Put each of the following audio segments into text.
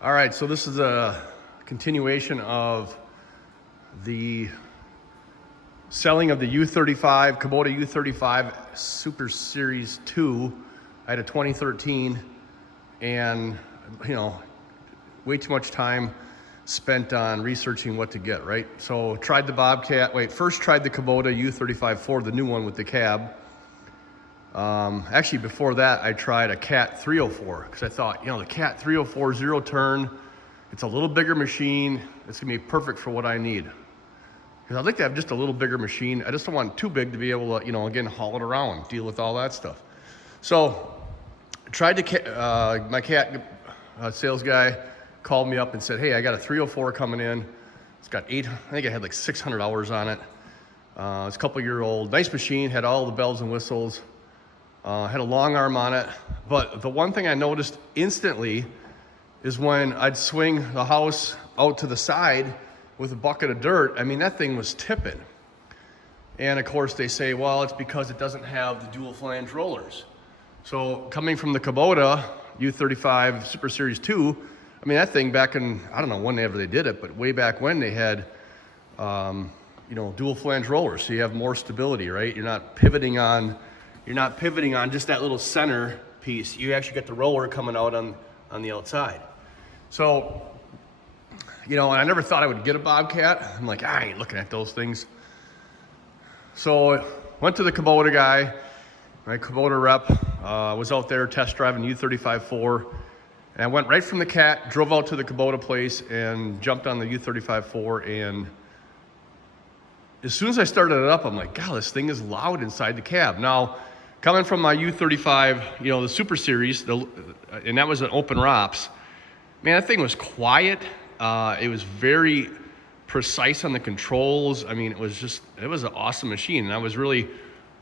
All right, so this is a continuation of the selling of the U35, Kubota U35 Super Series 2. I had a 2013 and, way too much time spent on researching what to get, right? So tried the first tried the Kubota U35-4, the new one with the cab. Actually, before that, I tried a Cat 304 because I thought, the Cat 304 zero turn, it's a little bigger machine. It's gonna be perfect for what I need. Because I'd like to have just a little bigger machine. I just don't want it too big to be able to, again, haul it around, deal with all that stuff. So, tried to, my Cat sales guy called me up and said, hey, I got a 304 coming in. It's got I think I had like 600 hours on it. It's a couple-year old, nice machine, had all the bells and whistles. Had a long arm on it, but the one thing I noticed instantly is when I'd swing the house out to the side with a bucket of dirt, that thing was tipping. And of course they say, well, it's because it doesn't have the dual flange rollers. So coming from the Kubota U35 Super Series 2, that thing back in, I don't know whenever they did it, but way back when they had, dual flange rollers. So you have more stability, right? You're not pivoting on just that little center piece. You actually get the roller coming out on the outside. So, and I never thought I would get a Bobcat. I'm like, I ain't looking at those things. So went to the Kubota guy, my Kubota rep, was out there test driving U35-4. And I went right from the Cat, drove out to the Kubota place and jumped on the U35-4. And as soon as I started it up, I'm like, God, this thing is loud inside the cab. Now, coming from my U35, the Super Series, and that was an open ROPS, man, that thing was quiet. It was very precise on the controls. It was an awesome machine. And I was really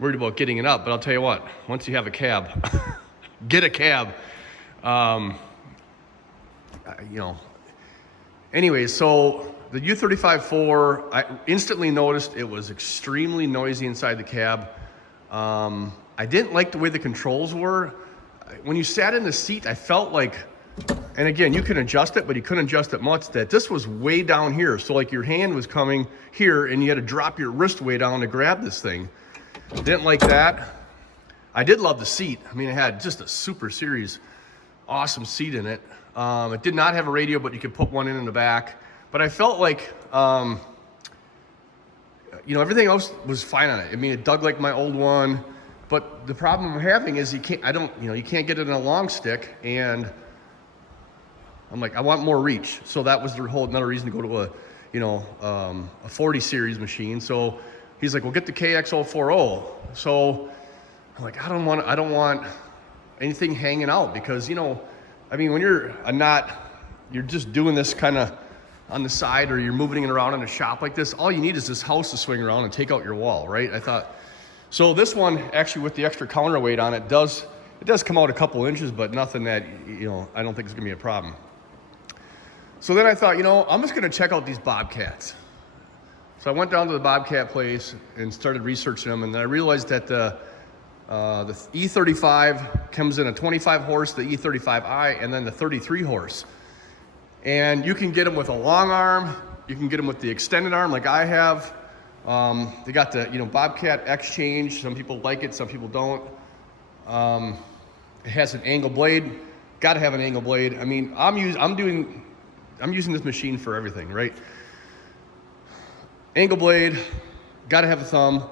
worried about getting it up. But I'll tell you what, once you have a cab, get a cab. Anyways, so the U35-4, I instantly noticed it was extremely noisy inside the cab. I didn't like the way the controls were. When you sat in the seat, I felt like, and again, you can adjust it, but you couldn't adjust it much, that this was way down here. So like your hand was coming here and you had to drop your wrist way down to grab this thing. Didn't like that. I did love the seat. It had just a Super Series, awesome seat in it. It did not have a radio, but you could put one in the back. But I felt like, everything else was fine on it. It dug like my old one. But the problem I'm having is you can't get it in a long stick, and I'm like, I want more reach. So that was another reason to go to a 40 series machine. So he's like, well, get the KX040. So I'm like, I don't want anything hanging out because, when you're you're just doing this kind of on the side, or you're moving it around in a shop like this, all you need is this house to swing around and take out your wall, right? I thought, so this one, actually with the extra counterweight on it, does come out a couple inches, but nothing that, I don't think is gonna be a problem. So then I thought, I'm just gonna check out these Bobcats. So I went down to the Bobcat place and started researching them, and then I realized that the E35 comes in a 25 horse, the E35i, and then the 33 horse. And you can get them with a long arm, you can get them with the extended arm like I have. They got the Bobcat X change. Some people like it, some people don't. It has an angle blade. Got to have an angle blade. I'm using this machine for everything, right? Angle blade. Got to have a thumb.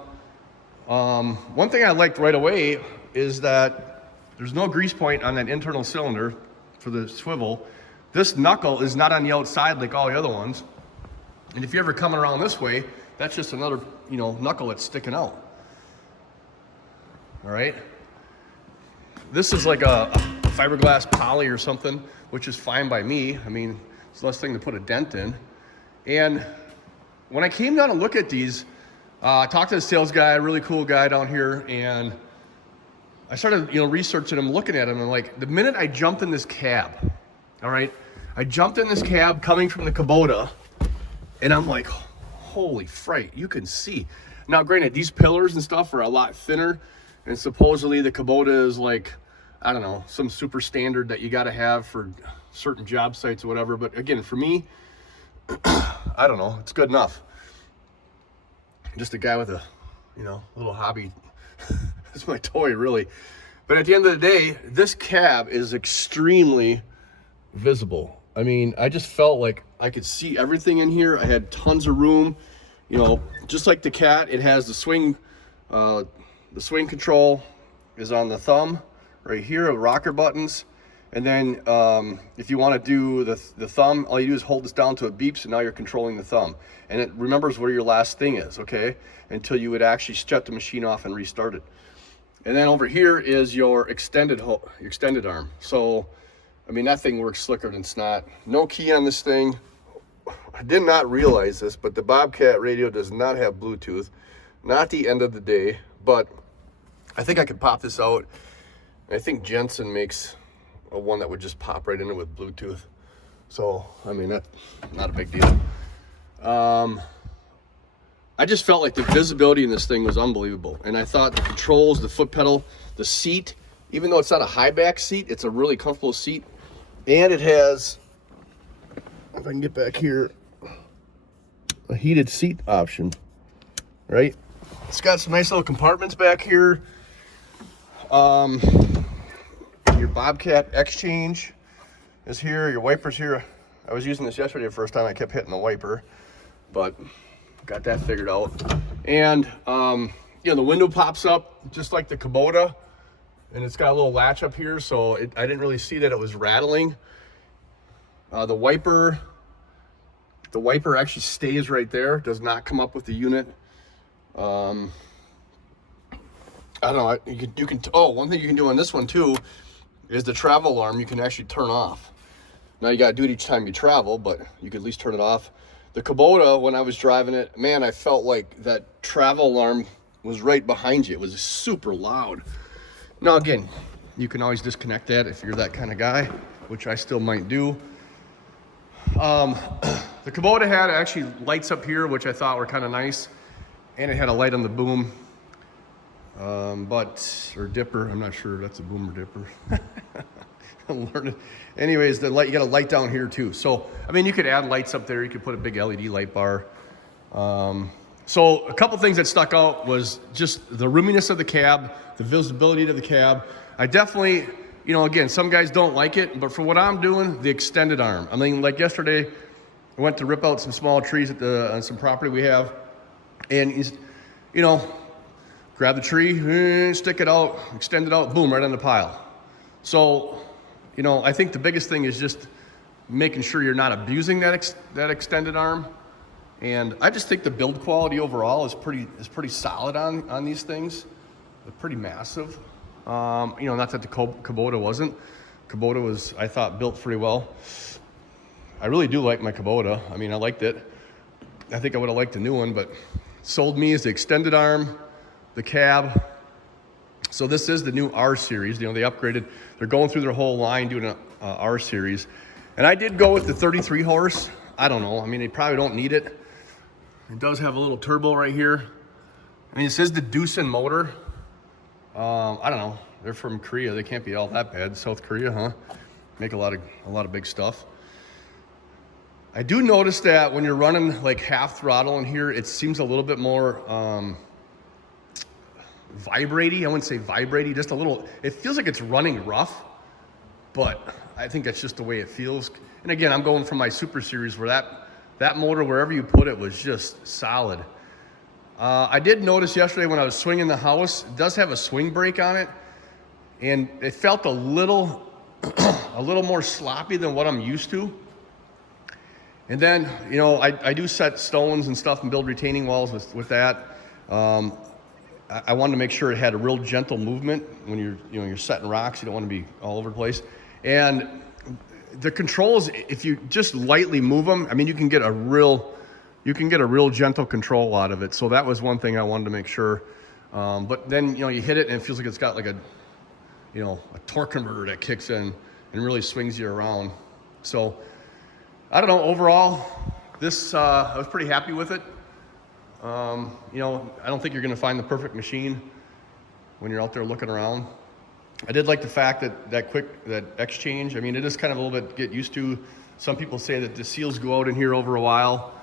One thing I liked right away is that there's no grease point on that internal cylinder for the swivel. This knuckle is not on the outside like all the other ones. And if you're ever coming around this way, that's just another, knuckle that's sticking out. All right. This is like a fiberglass poly or something, which is fine by me. It's less thing to put a dent in. And when I came down to look at these, I talked to the sales guy, a really cool guy down here, and I started, researching them, looking at them, and like the minute I jumped in this cab, all right, I jumped in this cab coming from the Kubota, and I'm like, holy fright, you can see. Now, granted, these pillars and stuff are a lot thinner, and supposedly the Kubota is like I don't know, some super standard that you got to have for certain job sites or whatever. But again, for me, I don't know, it's good enough. Just a guy with a, you know, little hobby. It's my toy, really. But at the end of the day, this cab is extremely visible. I mean, I just felt like I could see everything in here. I had tons of room, you know, just like the Cat. It has the swing control is on the thumb right here, the rocker buttons. And then if you want to do the thumb, all you do is hold this down till it beeps, and now you're controlling the thumb. And it remembers where your last thing is, okay? Until you would actually shut the machine off and restart it. And then over here is your extended arm. So, I mean, that thing works slicker than snot. No key on this thing. I did not realize this, but the Bobcat radio does not have Bluetooth. Not the end of the day, but I think I could pop this out. I think Jensen makes a one that would just pop right in it with Bluetooth. So, I mean, that's not a big deal. I just felt like the visibility in this thing was unbelievable. And I thought the controls, the foot pedal, the seat, even though it's not a high back seat, it's a really comfortable seat. And it has, if I can get back here, a heated seat option, right? It's got some nice little compartments back here. Your Bobcat exchange is here. Your wiper's here. I was using this yesterday the first time. I kept hitting the wiper, but got that figured out. And you know, the window pops up just like the Kubota, and it's got a little latch up here, so I didn't really see that it was rattling. The wiper actually stays right there, does not come up with the unit. I don't know, you can oh, one thing you can do on this one too is the travel alarm you can actually turn off. Now you gotta do it each time you travel, but you can at least turn it off. The Kubota, when I was driving it, man, I felt like that travel alarm was right behind you. It was super loud. Now again, you can always disconnect that if you're that kind of guy, which I still might do. The Kubota had actually lights up here, which I thought were kind of nice. And it had a light on the boom, or dipper. I'm not sure if that's a boom or dipper. I'm learning. Anyways, the light, you got a light down here too. So, I mean, you could add lights up there. You could put a big LED light bar. So a couple things that stuck out was just the roominess of the cab, the visibility to the cab. I definitely, you know, again, some guys don't like it, but for what I'm doing, the extended arm. I mean, like yesterday, I went to rip out some small trees on some property we have, and you know, grab the tree, stick it out, extend it out, boom, right on the pile. So, you know, I think the biggest thing is just making sure you're not abusing that extended arm. And I just think the build quality overall is pretty solid on these things. They're pretty massive. You know, not that the Kubota wasn't. Kubota was, I thought, built pretty well. I really do like my Kubota. I mean, I liked it. I think I would have liked the new one, but sold me as the extended arm, the cab. So this is the new R series. You know, they upgraded. They're going through their whole line doing a R series. And I did go with the 33 horse. I don't know. I mean, they probably don't need it. It does have a little turbo right here. I mean, this is the Doosan motor. I don't know. They're from Korea. They can't be all that bad. South Korea, huh? Make a lot of big stuff. I do notice that when you're running like half throttle in here, it seems a little bit more vibraty. I wouldn't say vibraty, just a little. It feels like it's running rough, but I think that's just the way it feels. And again, I'm going from my Super Series where that motor, wherever you put it, was just solid. I did notice yesterday when I was swinging the house, it does have a swing brake on it, and it felt a little more sloppy than what I'm used to. And then, you know, I do set stones and stuff and build retaining walls with that. I wanted to make sure it had a real gentle movement when you're setting rocks. You don't want to be all over the place. And the controls, if you just lightly move them, I mean, you can get a real gentle control out of it. So that was one thing I wanted to make sure. But then, you know, you hit it and it feels like it's got like a torque converter that kicks in and really swings you around. So I don't know, overall, this, I was pretty happy with it. You know, I don't think you're gonna find the perfect machine when you're out there looking around. I did like the fact that that exchange, I mean, it is kind of a little bit get used to. Some people say that the seals go out in here over a while,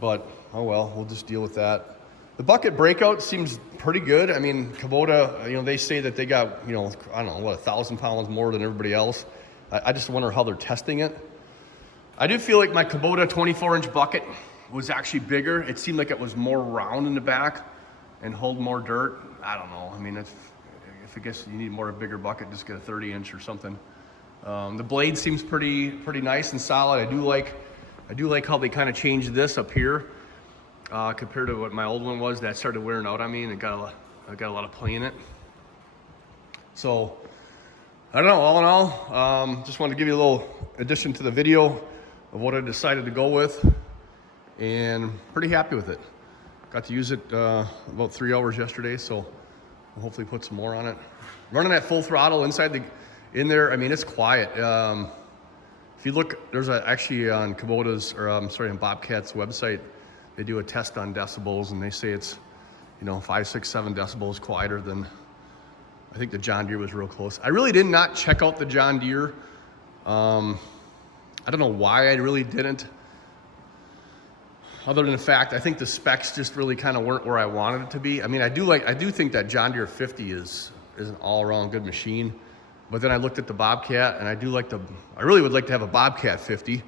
but oh well, we'll just deal with that. The bucket breakout seems pretty good. I mean, Kubota, you know, they say that they got, you know, I don't know, what, 1,000 pounds more than everybody else. I just wonder how they're testing it. I do feel like my Kubota 24-inch bucket was actually bigger. It seemed like it was more round in the back and hold more dirt. I don't know. I mean, if I guess you need a bigger bucket, just get a 30-inch or something. The blade seems pretty nice and solid. I do like how they kind of changed this up here compared to what my old one was. That started wearing out on me, and I got a lot of play in it. So I don't know. All in all, just wanted to give you a little addition to the video of what I decided to go with, and pretty happy with it. Got to use it about 3 hours yesterday, so we'll hopefully put some more on it. Running at full throttle in there, I mean, it's quiet. If you look, there's actually on Kubota's, or on Bobcat's website, they do a test on decibels, and they say it's, you know, 5, 6, 7 decibels quieter than, I think the John Deere was real close. I really did not check out the John Deere. I don't know why I really didn't. Other than the fact, I think the specs just really kind of weren't where I wanted it to be. I mean, I do think that John Deere 50 is an all-around good machine. But then I looked at the Bobcat, and I really would like to have a Bobcat 50.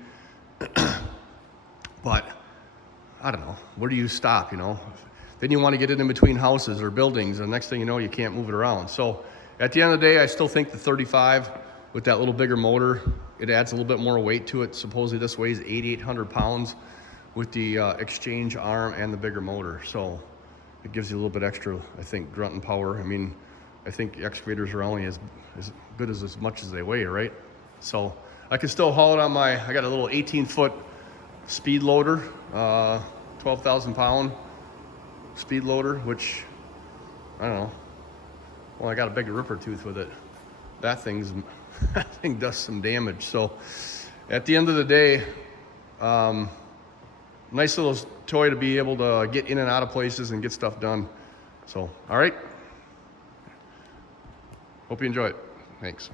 But I don't know, where do you stop, you know? Then you want to get it in between houses or buildings, and the next thing you know, you can't move it around. So at the end of the day, I still think the 35 with that little bigger motor, it adds a little bit more weight to it. Supposedly this weighs 8,800 pounds with the exchange arm and the bigger motor. So it gives you a little bit extra, I think, grunt and power. I mean, I think excavators are only as good as much as they weigh, right? So I can still haul it on I got a little 18-foot speed loader, 12,000 pound speed loader, which, I don't know. Well, I got a big ripper tooth with it. That thing does some damage. So at the end of the day, nice little toy to be able to get in and out of places and get stuff done. So, all right. Hope you enjoy it. Thanks.